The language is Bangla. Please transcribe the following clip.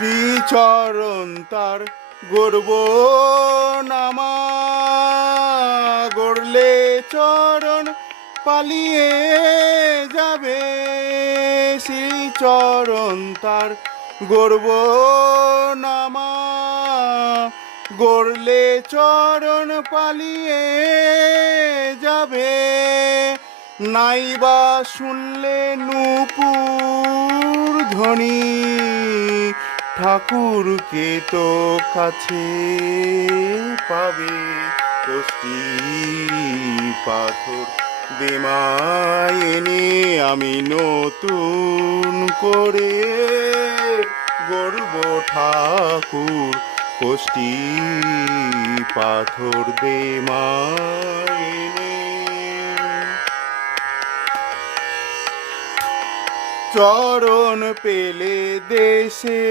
শ্রীচরণ তার গর্ব নামা, গড়লে চরণ পালিয়ে যাবে। শ্রীচরণ তার গর্ব নামা, গড়লে চরণ পালিয়ে যাবে। নাইবা শুনলে নূপুর ধ্বনি, ঠাকুরকে তো কাছে পাবে। কষ্টি পাথর দেমায় এনে আমি নতুন করে গড়ব ঠাকুর। কষ্টি পাথর দেমায় এনে চরণ পেলে দেশে